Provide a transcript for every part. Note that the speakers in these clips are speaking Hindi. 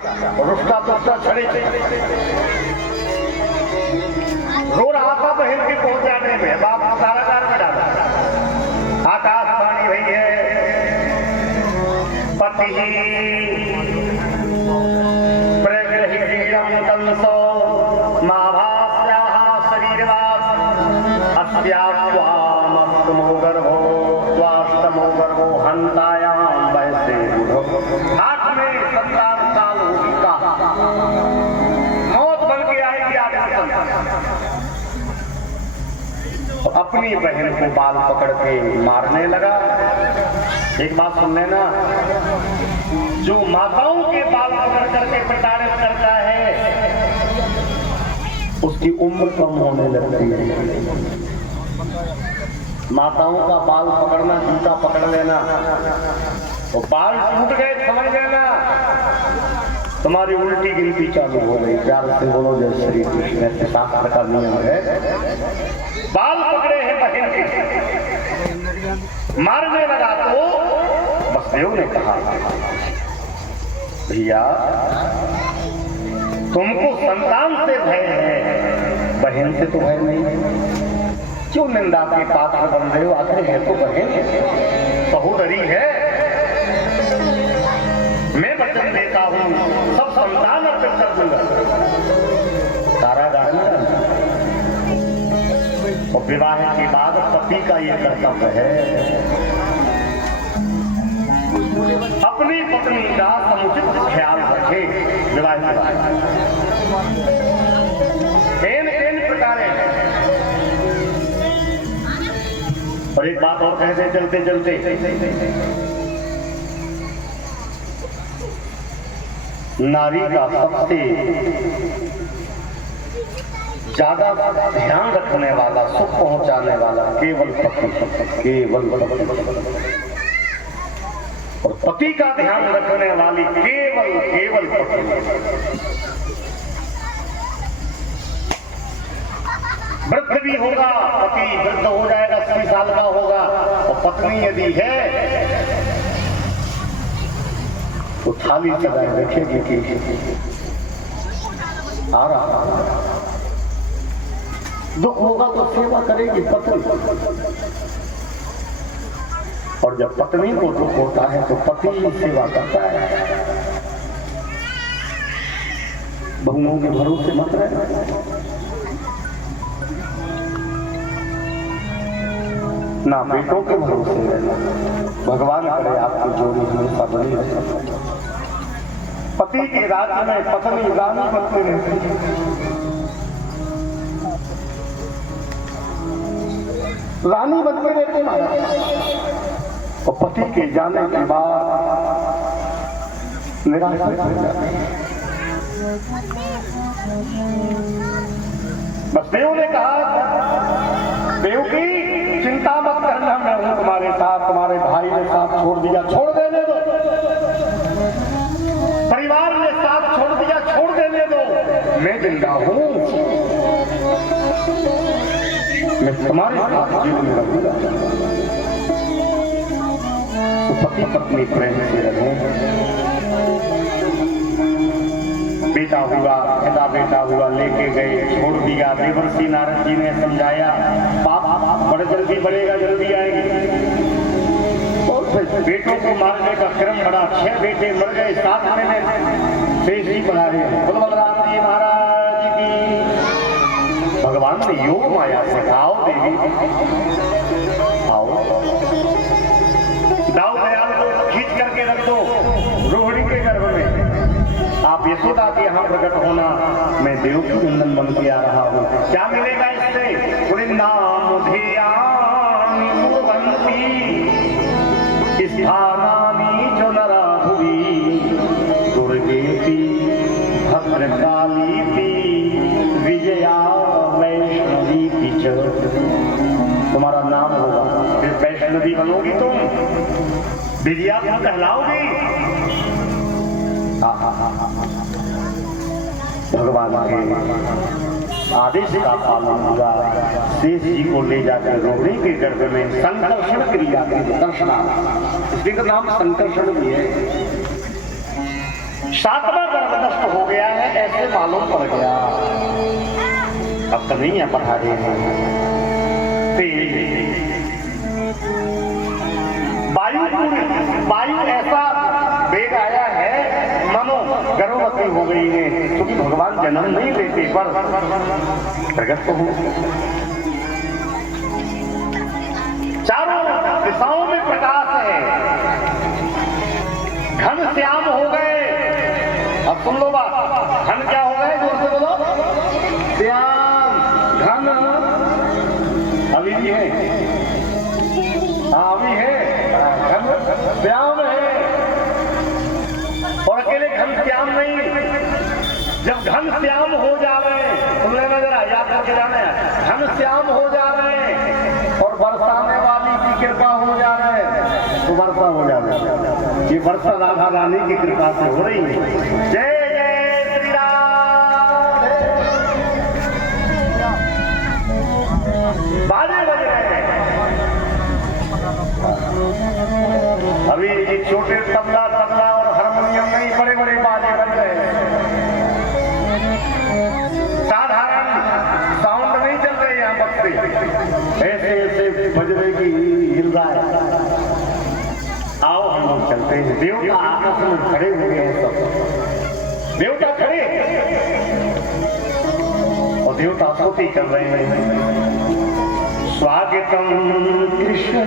रुष्टा तुष्टा छड़ी रो रहा था बहन के पहुंचाने में, बाप कारागार में डाला। आकाशवाणी हुई है, पति प्रग्रहीणं कंसो माभास्याः शरीरवास अस्यास्वामस्तमो गर्भो स्वाष्टमो गर्भो हन्तायां वैसे बुधो। 8 में संतान काल होगा, मौत बन के आएगी आदमी संतान। तो अपनी बहन को बाल पकड़ के मारने लगा। एक बात सुन लेना, जो माताओं के बाल पकड़ करके प्रताड़ित करता है उसकी उम्र कम होने लगती है। माताओं का बाल पकड़ना, जूता पकड़ लेना, तो बाल टूट गए समझ लेना तुम्हारी उल्टी गिनती चालू हो गई। प्यार से बोलो जय श्री कृष्ण। ऐसे शास्त्र का नियम है। बाल पकड़े हैं बहन के, मारने लगा तो वसुदेव ने कहा, भैया तुमको संतान से भय है, बहन से तो भय नहीं है। क्यों निंदा के पात्र बन रहे हो? आखिर है तो बहन, सहोदरी है। मैं वचन देता हूं सब संतान अर्पित कर दूंगा। कारागार में और विवाह के बाद पति का ये कर्तव्य है अपनी पत्नी का समुचित ख्याल रखे। विवाह के बाद इन प्रकार है। और एक बात और कहते चलते चलते, नारी का सबसे ज्यादा ध्यान रखने वाला, सुख पहुंचाने वाला केवल पति, केवल और पति का ध्यान रखने वाली केवल पति। वृद्ध भी होगा, पति वृद्ध हो जाएगा, 80 साल का होगा, और पत्नी यदि है तो थाली सजाए रखेगी कि आ रहा। दुख होगा तो सेवा करेगी पत्नी, और जब पत्नी को दुख होता है तो पति ही सेवा करता है। बहुओं के भरोसे मत रहना, ना बेटों के भरोसे रहना। भगवान करे आपको जोड़ी हमेशा बनी रहे। पति के राज्य में पत्नी रानी बनती रहती है। रानी बनते रहते महाराज, और पति के जाने के बाद निराश हो जाते हैं। वसुदेव ने कहा, देवकी चिंता मत करना, मैं हूं तुम्हारे साथ। तुम्हारे भाई ने साथ छोड़ दिया, छोड़ देने दो। परिवार ने साथ छोड़ दिया, छोड़ देने दो। मैं जिंदा हूं, मैं तुम्हारे साथ जीवन रहूंगा। तो पति पत्नी प्रेम से रहें। बेटा हुआ, पिता बेटा हुआ, लेके गए, छोड़ दिया। देवर्षि नारद जी ने समझाया, पाप बड़े जल्दी बढ़ेगा, जल्दी आएगी। और फिर बेटों को मारने का क्रम बढ़ा। 6 बेटे मर गए, 7 महीने शेष जी पधारे। बोलो बलराम जी महाराज की। भगवान ने योग माया सिखाओ देवी, आओ दाऊ दयाल को खींच करके रख दो रोहिणी के गर्भ में। आप यशोदा के यहाँ प्रकट होना, मैं देव की नंदन बन के आ रहा हूँ। क्या मिलेगा इससे? स्थानानि जो नरा हुई दुर्गेति भद्रकालीति विजया वैष्णवी च। तुम्हारा नाम होगा, फिर वैष्णवी बनोगी तुम, विजया तुम कहलाओगी। भगवान के आदेश का पालन हुआ। शेष जी को ले जाकर रोहिणी के गर्भ में संकर्षण क्रिया की दर्शना, इसलिए का नाम संकर्षण भी है। 7वां गर्भ नष्ट हो गया है ऐसे मालूम पड़ गया। अब तो नहीं है पठारे वायु ऐसा वेग आया है मानो गर्भवती हो गई है, क्योंकि भगवान जन्म नहीं देते पर प्रकट तो हो। चारों दिशाओं में प्रकाश है, घन श्याम हो गए। अब सुन लो बात, घन क्या हो गए, जोर से बोलो। श्याम घन अभी भी है, हाँ अभी है, घन श्याम है। और अकेले घन श्याम नहीं, जब घन श्याम हो जावे, तुम लेना जरा याद करके जाना, घन श्याम हो जावे और बरसाने वाली की कृपा हो जावे तो वर्षा हो जावे। ये वर्षा राधा रानी की कृपा से हो रही है। जय जय श्री राम। बाजे बज रहे हैं अभी, ये छोटे तबला और हारमोनियम नहीं, बड़े बड़े बाजे बज रहे हैं। साधारण साउंड नहीं चल रहे यहाँ बक्से, ऐसे ऐसे बजरे की हिल रहा है। आओ हम लोग चलते हैं। देवता आपस में खड़े हुए हैं, सब देवता खड़े और देवता स्तुति कर रहे हैं। स्वागतम कृष्ण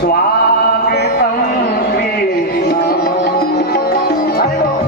स्वागतम कृष्ण। हरि बोल।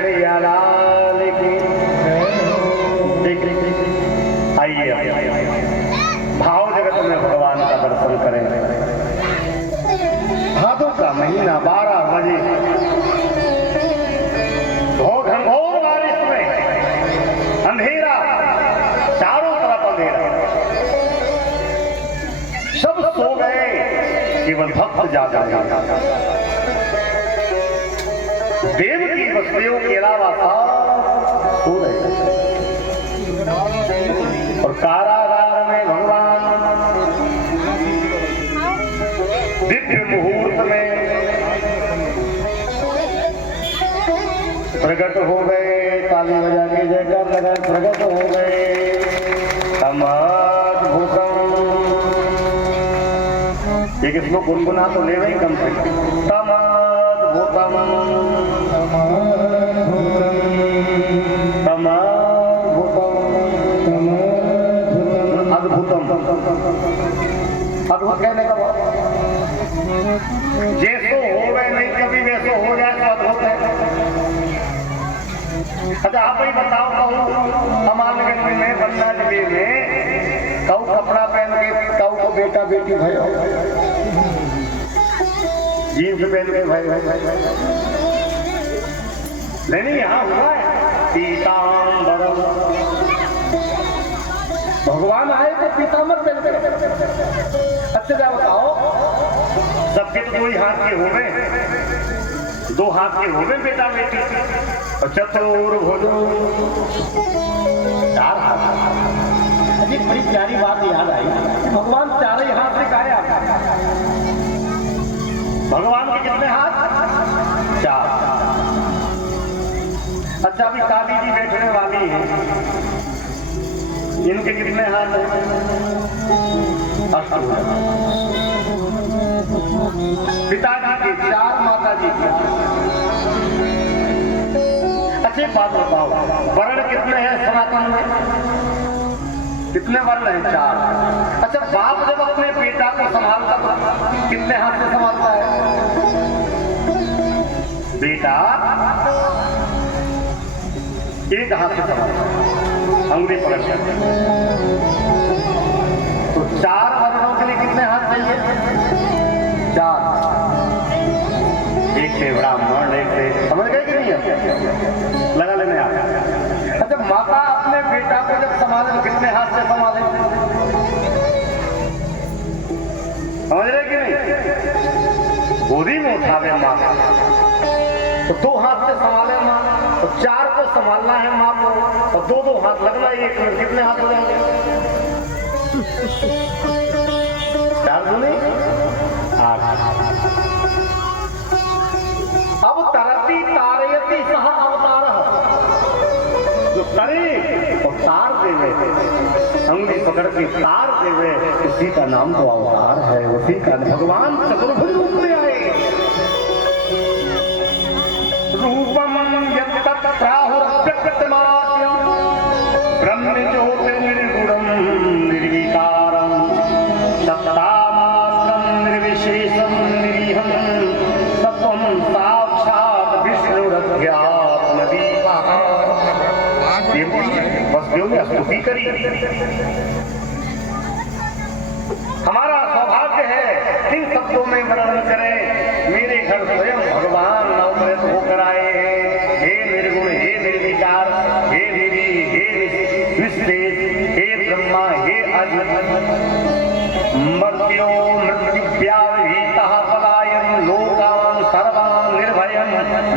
कन्हैया लाल की। आइए भाव जगत में भगवान का दर्शन करें। भादों का महीना 12 बजे घनघोर बारिश में अंधेरा, चारों तरफ अंधेरा, सब सो गए, केवल भक्त जागा है। देव की बस्तियों के अलावा सब सो रहे और कारागार में भगवान दिव्य मुहूर्त में प्रकट हो गए। ताली बजा के जयकार लगा, प्रकट हो गए। तमद्भुतम्, ये किसको गुनगुना तो ले वही कम से तमद्भुतम् अद्भुतम। अद्भुत कहने का जैसो हो गए नहीं कभी वैसो हो जाए तो अद्भुत है। अच्छा आप ही बताओ, हमारे में बन्ना जिले में कऊ कपड़ा पहन के कऊ को बेटा बेटी भयो, जीन्स पहन के भाई नहीं, यहाँ हुआ है पीताम्बरम। भगवान आए तो पीताम्बर पहन के। अच्छा क्या बताओ, सबके तो 2 हाथ के हो गए, 2 हाथ के हो गए बेटा बेटी, और चतुर्भुज 4 हाथ। अभी बड़ी प्यारी बात याद आई, भगवान 4 ही हाथ से काया। भगवान के कितने हाथ? 4। अच्छा अभी काली जी बैठने वाली है, इनके कितने हाथ हैं? 8। पिताजी के 4, माता जी के। अच्छी बात बताओ, वर्ण कितने हैं सनातन में? कितने वर्ण हैं? 4। अच्छा बाप जब अपने बेटा को संभालता तो कितने हाथ से संभालता है? बेटा 1 हाथ से संभालता है, अंगुली पकड़ कर। तो 4 वर्णों के लिए कितने हाथ चाहिए? 4। एक से ब्राह्मण, एक से, समझ गए कि नहीं? लगा लेने आप। अच्छा माता अपने बेटा को जब संभाले तो कितने हाथ से संभाले? समझ रहे कि नहीं? गोदी में उठावे माँ तो 2 हाथ से संभाले माँ, तो 4 को संभालना है माँ को, और 2 हाथ लगना है। एक में कितने हाथ हो जाएंगे? 4 दूनी 8। अब तरती तारयति सह अवतार, जो करे तो तार देवे, अंगुली पकड़ के तार देवे, उसी का नाम तो अवतार है। उसी का भगवान चतुर्भुज रूप में आए। रूपम यत्तत्राहुरव्यक्तमाद्यं ब्रह्म ज्योतिर्निर्गुणं निर्विकारं सत्तामात्रं निर्विशेषं निरीहं सत्वं साक्षात् विष्णुरध्यात्मदीपः। बसदेव ने स्तुति करी। हमारा सौभाग्य है इन शब्दों में वर्णन करें। मेरे घर स्वयं भगवान नवग्रह होकर आए हैं। हे निर्गुण, हे निर्विकार, हे निरी, हे निश्चेष, हे ब्रह्मा, हे अज मर्त्यो मृत्युव्याविहितः पलायन लोकान् सर्वान् निर्भयं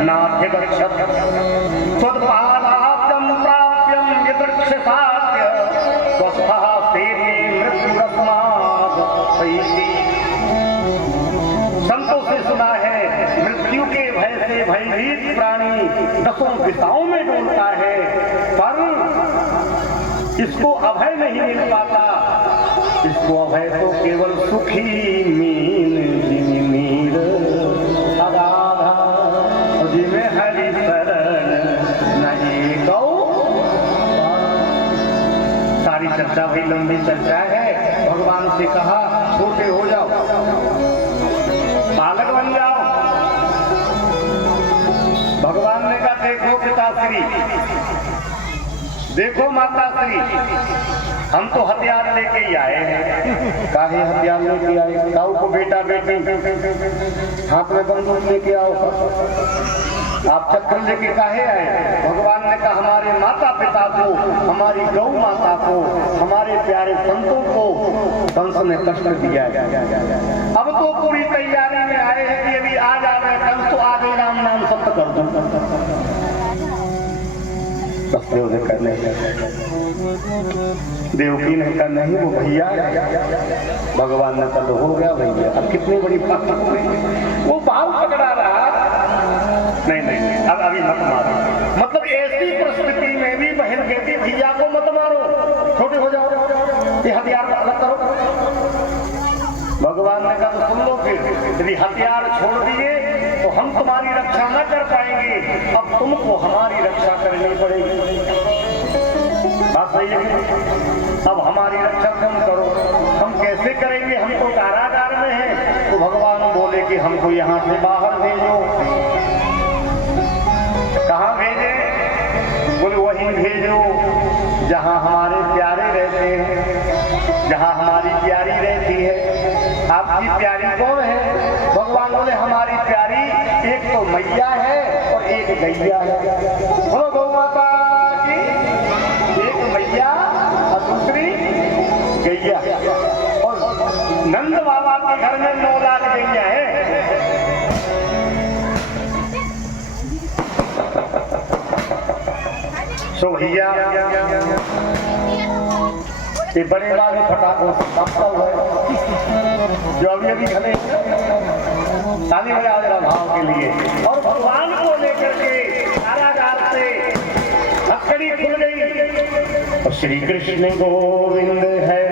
नाभ्यगच्छत् त्वत्पादाब्जं प्राप्यं यदृक्षसाद्य स्वस्थः सेति मृत्युरस्मात् सैति। संतों से सुना है मृत्यु के भय से भयभीत प्राणी 10 दिशाओं में डोलता है, पर इसको अभय नहीं मिल पाता। इसको अभय तो केवल सुखी मीन मीर अगाधा जिमें हरि शरण नहीं गौ। सारी चर्चा भाई लंबी चर्चा है। भगवान से कहा छोटे हो जाओ, बालक बन जाओ। भगवान ने कहा देखो पिताश्री, देखो माताश्री, हम तो हथियार लेके ही आए हैं। काहे हथियार लेके आए? काऊ को बेटा बेटी हाथ में बंदूक लेके आओ, आप चक्र लेके काहे आए? भगवान ने कहा हमारे माता पिता को, हमारी गौ माता को, हमारे प्यारे संतों को कंस ने कष्ट दिया है। अब तो पूरी तैयारी में आए हैं कि अभी आ जाए कंस तो आगे राम नाम सत्य कर दूं। देव ने कहा नहीं, देवकी ने कहा नहीं वो भैया। भगवान ने कहा हो गया भैया, अब कितनी बड़ी बात हुई। वो बाल पकड़ा रहा, नहीं नहीं अब अभी मत मारो। मतलब ऐसी परिस्थिति में भी बहन कहती भैया को मत मारो, छोटे हो जाओ, ये हथियार अलग करो। भगवान ने कहा तो सुन लो फिर, यदि हथियार छोड़ दिए तो हम तुम्हारी रक्षा न कर पाएंगे, अब तुमको हमारी रक्षा करनी पड़ेगी। बात सही है? अब हमारी रक्षा तुम करो। हम कैसे करेंगे? हम तो कारागार में हैं। तो भगवान बोले कि हमको यहाँ से बाहर भेजो। कहाँ भेजे? बोले वहीं भेजो जहाँ हमारे प्यारे रहते हैं, जहाँ हमारी प्यारी रहती है। आपकी प्यारी कौन है? भगवान बोले हमारी प्यारी एक तो मैया है और एक गैया है। बोलो गौ माता की, एक मैया और दूसरी गैया। और नंद बाबा के घर में 9 लाख गैया है। सो भैया ये बड़े वाले फटाकों जो अभी अभी खड़े ताली बजा दे रहा भाव के लिए, और भगवान को लेकर के कारागार से हथकड़ी खुल गई। और श्री कृष्ण गोविंद है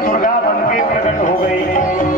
दुर्गा बन के प्रकट हो गई।